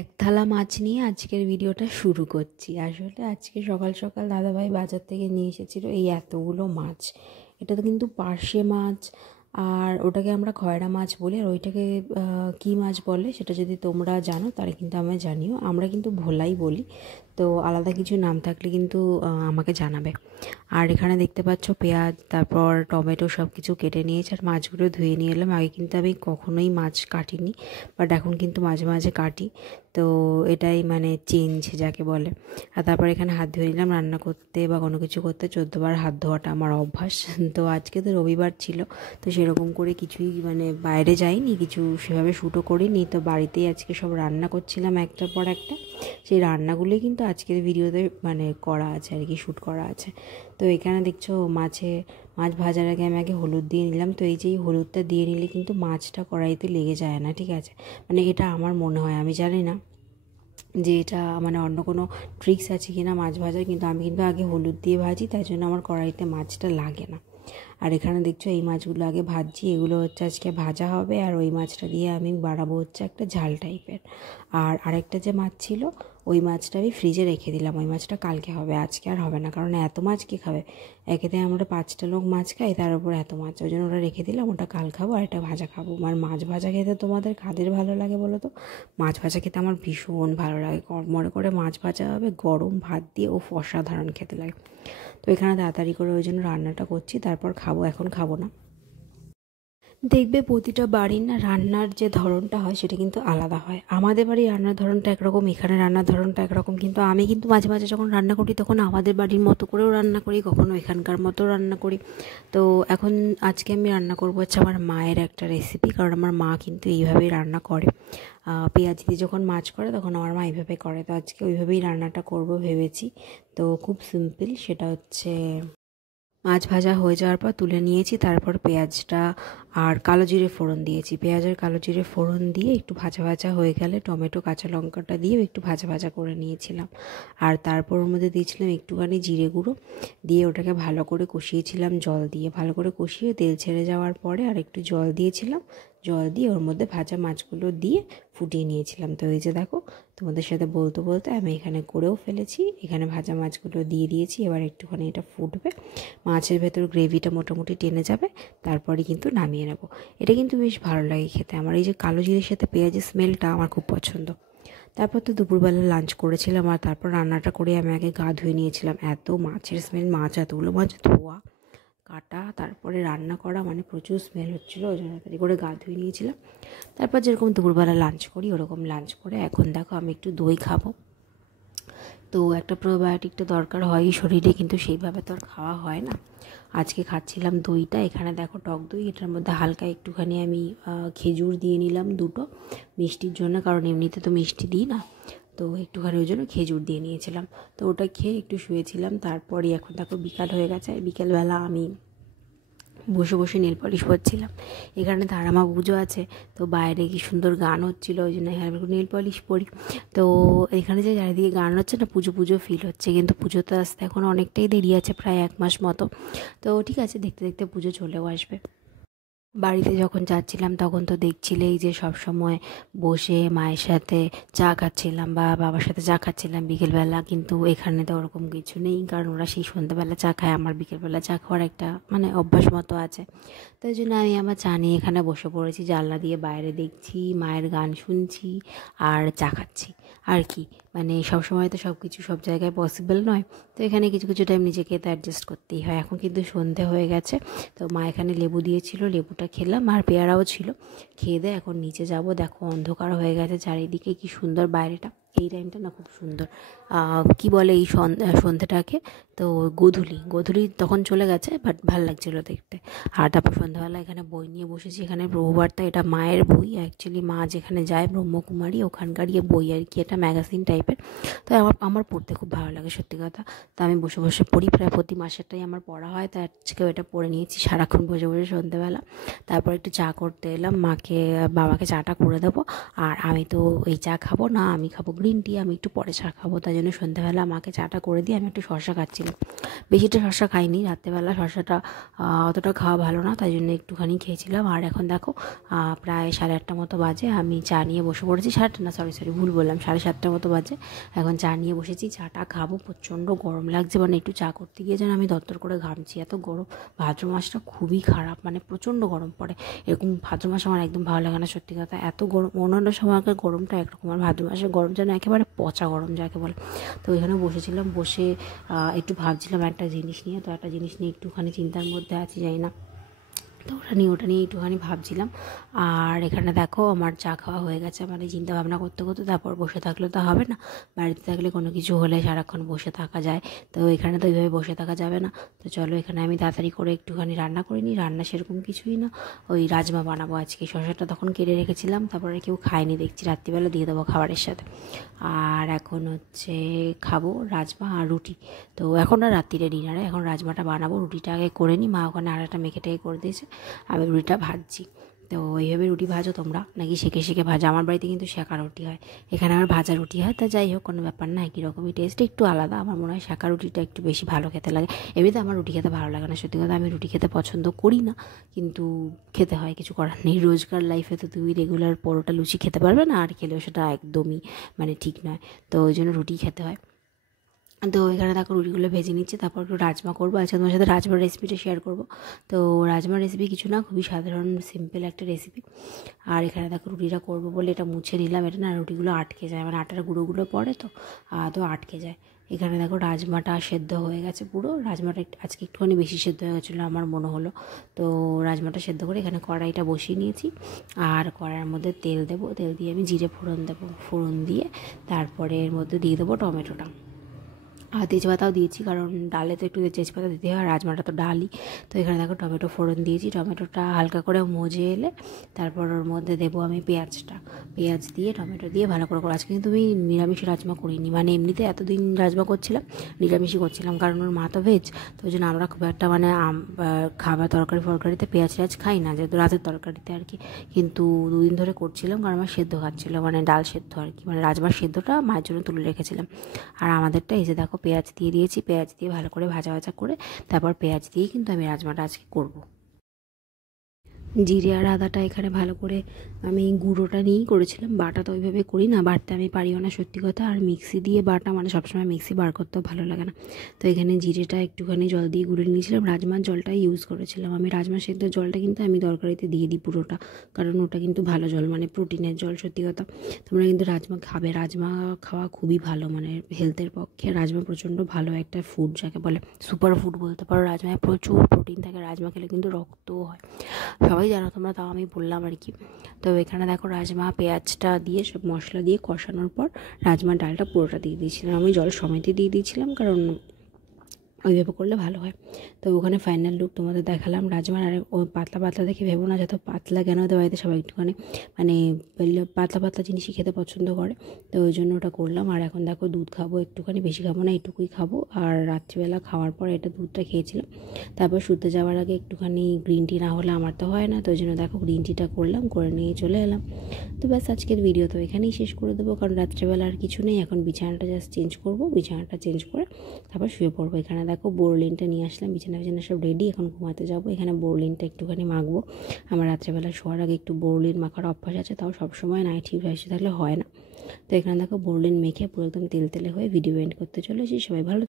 এক থালা মাছ নিয়ে আজকের ভিডিওটা শুরু করছি। আসলে আজকে সকাল সকাল দাদাভাই বাজার থেকে নিয়ে এসেছিলো এই এতগুলো মাছ। এটা তো কিন্তু পার্শে মাছ, আর ওটাকে আমরা খয়রা মাছ বলি। আর ওইটাকে কী মাছ বলে সেটা যদি তোমরা জানো তাহলে কিন্তু আমায় জানিও। আমরা কিন্তু ভোলাই বলি, তো আলাদা কিছু নাম থাকলে কিন্তু আমাকে জানাবে। আর এখানে দেখতে পাচ্ছ পেঁয়াজ, তারপর টমেটো সব কিছু কেটে নিয়েছি। আর মাছগুলো ধুয়ে নিয়ে এলাম। আগে কিন্তু আমি কখনোই মাছ কাটিনি, বাট এখন কিন্তু মাঝে মাঝে কাটি, তো এটাই মানে চেঞ্জ যাকে বলে। আর তারপর এখানে হাত ধুয়ে নিলাম। রান্না করতে বা কোনো কিছু করতে 14 বার হাত ধোয়াটা আমার অভ্যাস। তো আজকে তো রবিবার ছিল, তো সেরকম করে কিছুই মানে বাইরে যাইনি, কিছু সেভাবে শ্যুটও করিনি। তো বাড়িতেই আজকে সব রান্না করছিলাম একটার পর একটা। সেই রান্নাগুলোই কিন্তু আজকের ভিডিওতে মানে করা আছে আর কি, শ্যুট করা আছে। তো এখানে দেখছো মাছ ভাজার আগে আমি আগে হলুদ দিয়ে নিলাম। তো এই যে এই হলুদটা দিয়ে নিলে কিন্তু মাছটা কড়াইতে লেগে যায় না, ঠিক আছে? মানে এটা আমার মনে হয়, আমি জানি না যে এটা মানে অন্য কোনো ট্রিক্স আছে কি না মাছ ভাজার, কিন্তু আমি কিন্তু আগে হলুদ দিয়ে ভাজি, তাই জন্য আমার কড়াইতে মাছটা লাগে না। আর এখানে দেখছো এই মাছগুলো আগে ভাজছি, এগুলো হচ্ছে আজকে ভাজা হবে। আর ওই মাছটা দিয়ে আমি বানাবো হচ্ছে একটা ঝাল টাইপের। আর আরেকটা যে মাছ ছিল ওই মাছটা আমি ফ্রিজে রেখে দিলাম, ওই মাছটা কালকে হবে, আজকে আর হবে না, কারণ এত মাছ কে খাবে? একেতে আমরা 5টা লোক মাছ খাই, তার উপর এত মাছ, ওই জন্য ওটা রেখে দিলাম। ওটা কাল খাবো আর এটা ভাজা খাবো। আর মাছ ভাজা খেতে তোমাদের কাদের ভালো লাগে বলো তো? মাছ ভাজা খেতে আমার ভীষণ ভালো লাগে। কড়মড়ে করে মাছ ভাজা হবে গরম ভাত দিয়ে, ও অসাধারণ খেতে লাগে। তো এখানে তাড়াতাড়ি করে ওই জন্য রান্নাটা করছি, তারপর খাবো, এখন খাবো না। দেখবে প্রতিটা বাড়ির না রান্নার যে ধরনটা হয় সেটা কিন্তু আলাদা হয়। আমাদের বাড়ির রান্নার ধরনটা একরকম, এখানে রান্নার ধরনটা একরকম, কিন্তু আমি কিন্তু মাঝে মাঝে যখন রান্না করি তখন আমাদের বাড়ির মতো করেও রান্না করি, কখনো এখানকার মতো রান্না করি। তো এখন আজকে আমি রান্না করবো হচ্ছে আমার মায়ের একটা রেসিপি, কারণ আমার মা কিন্তু এইভাবেই রান্না করে। পেঁয়াজ দিয়ে যখন মাছ করে তখন আমার মা এইভাবে করে, তো আজকে ওইভাবেই রান্নাটা করব ভেবেছি। তো খুব সিম্পল, সেটা হচ্ছে মাছ ভাজা হয়ে যাওয়ার পর তুলে নিয়েছি, তারপর পেঁয়াজটা আর কালো জিরে ফোড়ন দিয়েছি। পেঁয়াজ আর কালো জিরে ফোড়ন দিয়ে একটু ভাজা ভাজা হয়ে গেলে টমেটো কাঁচা লঙ্কাটা দিয়েও একটু ভাজা ভাজা করে নিয়েছিলাম। আর তারপর ওর মধ্যে দিয়েছিলাম একটুখানি জিরে গুঁড়ো, দিয়ে ওটাকে ভালো করে কষিয়েছিলাম জল দিয়ে। ভালো করে কষিয়ে তেল ছেড়ে যাওয়ার পরে আর একটু জল দিয়েছিলাম, জল দিয়ে ওর মধ্যে ভাজা মাছগুলো দিয়ে ফুটিয়ে নিয়েছিলাম। তো এই যে দেখো, তোমাদের সাথে বলতে বলতে আমি এখানে করেও ফেলেছি, এখানে ভাজা মাছগুলো দিয়ে দিয়েছি। এবার একটুখানি এটা ফুটবে, মাছের ভেতর গ্রেভিটা মোটামুটি টেনে যাবে, তারপরে কিন্তু নামিয়ে নেব। এটা কিন্তু বেশ ভালো লাগে খেতে। আমার এই যে কালো জিরের সাথে পেঁয়াজের স্মেলটা আমার খুব পছন্দ। তারপর তো দুপুরবেলা লাঞ্চ করেছিলাম, আর তারপর রান্নাটা করে আমি আগে গা ধুয়ে নিয়েছিলাম। এত মাছের স্মেল, মাছ এতগুলো মাছ ধোয়া কাটা তারপরে রান্না করা, মানে প্রচুর স্মেল হচ্ছিলো, ওই জন্য তাড়াতাড়ি করে গা ধুয়ে নিয়েছিলাম। তারপর যেরকম দুপুরবেলা লাঞ্চ করি ওরকম লাঞ্চ করে এখন দেখো আমি একটু দই খাবো। তো একটা প্রোবায়োটিক তো দরকার হয়ই শরীরে, কিন্তু সেইভাবে তো আর খাওয়া হয় না। আজকে খাচ্ছিলাম দইটা, এখানে দেখো টক দই, এটার মধ্যে হালকা একটুখানি আমি খেজুর দিয়ে নিলাম দুটো মিষ্টির জন্য, কারণ এমনিতে তো মিষ্টি দিই না, তো একটুখানি ওই জন্য খেজুর দিয়ে নিয়েছিলাম। তো ওটা খেয়ে একটু শুয়েছিলাম। তারপরে এখন দেখো বিকাল হয়ে গেছে, বিকেলবেলা আমি বসে বসে নেল পলিশ করছিলাম। এখানে তারামা পুজো আছে, তো বাইরে কি সুন্দর গান হচ্ছিলো, ওই জন্য আমি নেল পলিশ পরি। তো এখানে যে চারিদিকে গান হচ্ছে না, পুজো পুজো ফিল হচ্ছে, কিন্তু পুজোতে আসতে এখন অনেকটাই দেরি আছে, প্রায় 1 মাস মতো। তো ঠিক আছে, দেখতে দেখতে পুজো চলেও আসবে। বাড়িতে যখন যাচ্ছিলাম তখন তো দেখছিলেই যে সব সময় বসে মায়ের সাথে চা খাচ্ছিলাম বা বাবার সাথে চা খাচ্ছিলাম বিকেলবেলা, কিন্তু এখানে তো ওরকম কিছু নেই, কারণ ওরা সেই সন্ধ্যাবেলা চা খায়, আমার বিকেলবেলা চা খাওয়ার একটা মানে অভ্যাস মতো আছে। তো এই জন্য আমি আমার চা নিয়ে এখানে বসে পড়েছি, জানলা দিয়ে বাইরে দেখছি, মায়ের গান শুনছি আর চা খাচ্ছি। আর কি, মানে সব সময় তো সব কিছু সব জায়গায় পসিবল নয়, তো এখানে কিছু কিছু টাইম নিজেকে তো অ্যাডজাস্ট করতেই হয়। এখন কিন্তু সন্ধে হয়ে গেছে, তো মা এখানে লেবু দিয়েছিল, লেবুটা খেলাম, আর পেয়ারাও ছিল। খেয়ে দিয়ে এখন নিচে যাব। দেখো অন্ধকার হয়ে গেছে চারিদিকে, কি সুন্দর বাইরেটা, এই টাইমটা না খুব সুন্দর। কি বলে এই সন্ধ্যেটাকে, তো গোধূলি তখন চলে গেছে, বাট ভাল লাগছিলো দেখতে। আর তারপর সন্ধ্যাবেলা এখানে বই নিয়ে বসেছি, এখানে প্রভুবার্তা, এটা মায়ের বই। অ্যাকচুয়ালি মা যেখানে যায় ব্রহ্মকুমারী, ওখানকার বই আর কি, এটা ম্যাগাজিন টাইপের। টাইপের। তো আমার পড়তে খুব ভালো লাগে সত্যি কথা। তো আমি বসে বসে পড়ি, প্রায় প্রতি মাসেরটাই আমার পড়া হয়। তো আজকেও এটা পড়ে নিয়েছি সারাক্ষণ বসে বসে সন্ধ্যেবেলা। তারপর একটু চা করতে এলাম, বাবাকে চাটা করে দেবো। আর আমি তো এই চা খাবো না, আমি খাবো গ্রিন টি, আমি একটু পরে চা খাবো। তাই জন্য সন্ধ্যেবেলা মাকে চাটা করে দিয়ে আমি একটু শসা খাচ্ছিলাম। বেশিটা শসা খাইনি, রাত্রেবেলা শসাটা অতটা খাওয়া ভালো না, তাই জন্য একটুখানি খেয়েছিলাম। আর এখন দেখো প্রায় 8:30 মতো বাজে, আমি চা নিয়ে বসে পড়েছি। 8:30 না, সরি ভুল বললাম, 7:30 মতো বাজে। এখন চা নিয়ে বসেছি, চাটা খাবো। প্রচণ্ড গরম লাগছে, মানে একটু চা করতে গিয়ে যেন আমি দরদর করে ঘামছি, এত গরম। ভাদ্র মাসটা খুবই খারাপ, মানে প্রচণ্ড গরম পড়ে। এরকম ভাদ্র মাস আমার একদম ভালো লাগে না সত্যি কথা, এত গরম। অন্যান্য সময়কার গরমটা একরকম, আর ভাদ্র মাসের গরম যেন একেবারে পচা গরম যাকে বলে। তো ওইখানে বসেছিলাম, বসে একটু ভাবছিলাম একটা জিনিস নিয়ে। তো একটা জিনিস নিয়ে একটুখানি চিন্তার মধ্যে আছি, যাই না। তো ওটা নিয়ে একটুখানি ভাবছিলাম। আর এখানে দেখো আমার চা খাওয়া হয়ে গেছে। মানে চিন্তা ভাবনা করতে করতে তারপর বসে থাকলে তো হবে না, বাড়িতে থাকলে কোনো কিছু হলে সারাক্ষণ বসে থাকা যায়। তো এখানে তো এইভাবে বসে থাকা যাবে না। তো চলো এখানে আমি তাড়াতাড়ি করে একটুখানি রান্না করে নিই। রান্না সেরকম কিছুই না, ওই রাজমা বানাবো আজকে। শসাটা তখন কেটে রেখেছিলাম, তারপরে কেউ খায়নি দেখছি, রাত্রিবেলা দিয়ে দেবো খাবারের সাথে। আর এখন হচ্ছে খাবো রাজমা আর রুটি। তো এখন আর রাত্রিরে ডিনারে এখন রাজমাটা বানাবো, রুটিটা আগে করে নিই। মা ওখানে আটাটা মেখে টেকে করে দিয়েছে, আমি রুটিটা ভাজছি। তো এইভাবে রুটি ভাজো তোমরা নাকি সেঁকে সেঁকে ভাজা? আমার বাড়িতে কিন্তু সেঁকা রুটি হয়, এখানে আমার ভাজা রুটি হয়। তা যাই হোক, কোনো ব্যাপার না, একই রকমই টেস্ট, একটু আলাদা। আমার মনে হয় সেঁকা রুটিটা একটু বেশি ভালো খেতে লাগে। এমনিতে আমার রুটি খেতে ভালো লাগে না সত্যি কথা, আমি রুটি খেতে পছন্দ করি না, কিন্তু খেতে হয়, কিছু করার নেই। রোজকার লাইফে তো তুমি রেগুলার পরোটা লুচি খেতে পারবে না, আর খেলেও সেটা একদমই মানে ঠিক নয়। তো ওই জন্য রুটি খেতে হয়। তো এখানে দেখো রুটিগুলো ভেজে নিচ্ছে, তারপর একটু রাজমা করবো। আজকে তোমার সাথে রাজমার রেসিপিটা শেয়ার করবো। তো রাজমার রেসিপি কিছু না, খুবই সাধারণ সিম্পল একটা রেসিপি। আর এখানে দেখো রুটিটা করবো বলে এটা মুছে নিলাম। এটা না রুটিগুলো আটকে যায়, মানে আটার গুঁড়োগুলো পড়ে তো আটকে যায়। এখানে দেখো রাজমাটা সেদ্ধ হয়ে গেছে পুরো। রাজমাটা আজকে একটুখানি বেশি সেদ্ধ হয়ে গেছিলো আমার মনে হলো। তো রাজমাটা সেদ্ধ করে এখানে কড়াইটা বসিয়ে নিয়েছি। আর কড়াইয়ের মধ্যে তেল দেবো, তেল দিয়ে আমি জিরে ফোড়ন দেবো। ফোড়ন দিয়ে তারপরে এর মধ্যে দিয়ে দেবো টমেটোটা। আর তেজপাতাও দিয়েছি, কারণ ডালে তো একটু তেজপাতা দিতে হয়, আর রাজমাটা তো ডালই। তো এখানে দেখো টমেটো ফোড়ন দিয়েছি। টমেটোটা হালকা করে মজে এলে তারপর ওর মধ্যে দেবো আমি পেঁয়াজ দিয়ে টমেটো দিয়ে ভালো করে আজকে কিন্তু আমি নিরামিষ রাজমা করিনি, মানে এমনিতে এতদিন রাজমা করছিলাম, নিরামিষই করছিলাম, কারণ ওর মা তো ভেজ। তো ওই জন্য আমরা খুব একটা মানে খাবার ফরকারিতে পেঁয়াজ খাই না, যেহেতু রাতের তরকারিতে আর কি। কিন্তু 2 দিন ধরে করছিলাম, কারণ আমার সেদ্ধ খাচ্ছিলো, মানে ডাল সেদ্ধ আর কি, মানে রাজমার সেদ্ধটা মায়ের জন্য তুলে রেখেছিলাম। আর আমাদেরটা এই যে দেখো পেঁয়াজ দিয়ে দিয়েছি, পেঁয়াজ দিয়ে ভালো করে ভাজা করে তারপর পেঁয়াজ দিয়ে কিন্তু আমি রাজমাটা আজকে করবো। জিরে আর আদাটা এখানে ভালো করে আমি গুঁড়োটা নিয়েই করেছিলাম, বাটা তো ওইভাবে করি না, বাটতে আমি পারিও না সত্যি কথা। আর মিক্সি দিয়ে বাটা মানে সবসময় মিক্সি বার করতেও ভালো লাগে না। তো এখানে জিরেটা একটুখানি জল দিয়ে গুঁড়ে নিয়েছিলাম, রাজমার জলটা ইউজ করেছিলাম আমি। রাজমা সেদ্ধ জলটা কিন্তু আমি তরকারিতে দিয়ে দিই পুরোটা, কারণ ওটা কিন্তু ভালো জল, মানে প্রোটিনের জল সত্যি কথা। তোমরা কিন্তু রাজমা খাবে, রাজমা খাওয়া খুবই ভালো, মানে হেলথের পক্ষে রাজমা প্রচণ্ড ভালো একটা ফুড, যাকে বলে সুপার ফুড বলতে পারো। রাজমায় প্রচুর প্রোটিন থাকে, রাজমা খেলে কিন্তু রক্তও হয়, সবাই জানো তোমরা, তাও আমি বললাম আর কি। তো এখানে দেখো রাজমা পেঁয়াজটা দিয়ে সব মশলা দিয়ে কষানোর পর রাজমার ডালটা পুরোটা দিয়ে দিয়েছিলাম আমি, জল সমেতই দিয়ে দিয়েছিলাম, কারণ ওইভাবে করলে ভালো হয়। তো ওখানে ফাইনাল লুক তোমাদের দেখালাম রাজমার। আর ও পাতলা পাতলা দেখে ভেবো না, যত পাতলা কেন, ওদের বাড়িতে সবাই একটুখানি মানে পাতলা পাতলা জিনিসই খেতে পছন্দ করে, তো ওই জন্য ওটা করলাম। আর এখন দেখো দুধ খাবো একটুখানি, বেশি খাবো না, এইটুকুই খাবো। আর রাত্রিবেলা খাওয়ার পর এটা দুধটা খেয়েছিলাম। তারপর শুতে যাওয়ার আগে একটুখানি গ্রিন টি না হলে আমার তো হয় না, তো ওই জন্য দেখো গ্রিন টিটা করলাম, করে নিয়ে চলে এলাম। তো ব্যাস আজকের ভিডিও তো এখানেই শেষ করে দেবো, কারণ রাত্রেবেলা আর কিছু নেই। এখন বিছানাটা জাস্ট চেঞ্জ করবো, বিছানাটা চেঞ্জ করে তারপর শুয়ে পড়বো। এখানে দেখো বোরলিনটা নিয়ে আসলাম, বিছানা সব রেডি, এখন ঘুমাতে যাবো। এখানে বোরলিনটা একটুখানি মাখবো, আমার রাত্রেবেলা শোয়ার আগে একটু বোরলিন মাখার অভ্যাস আছে, তাও সবসময় নাইটি ভেসে থাকলে হয় না। তো এখানে দেখো বোরলিন মেখে পুরো একদম তেল তেলে হয়ে ভিডিও এন্ড করতে চলেছি। সবাই ভালো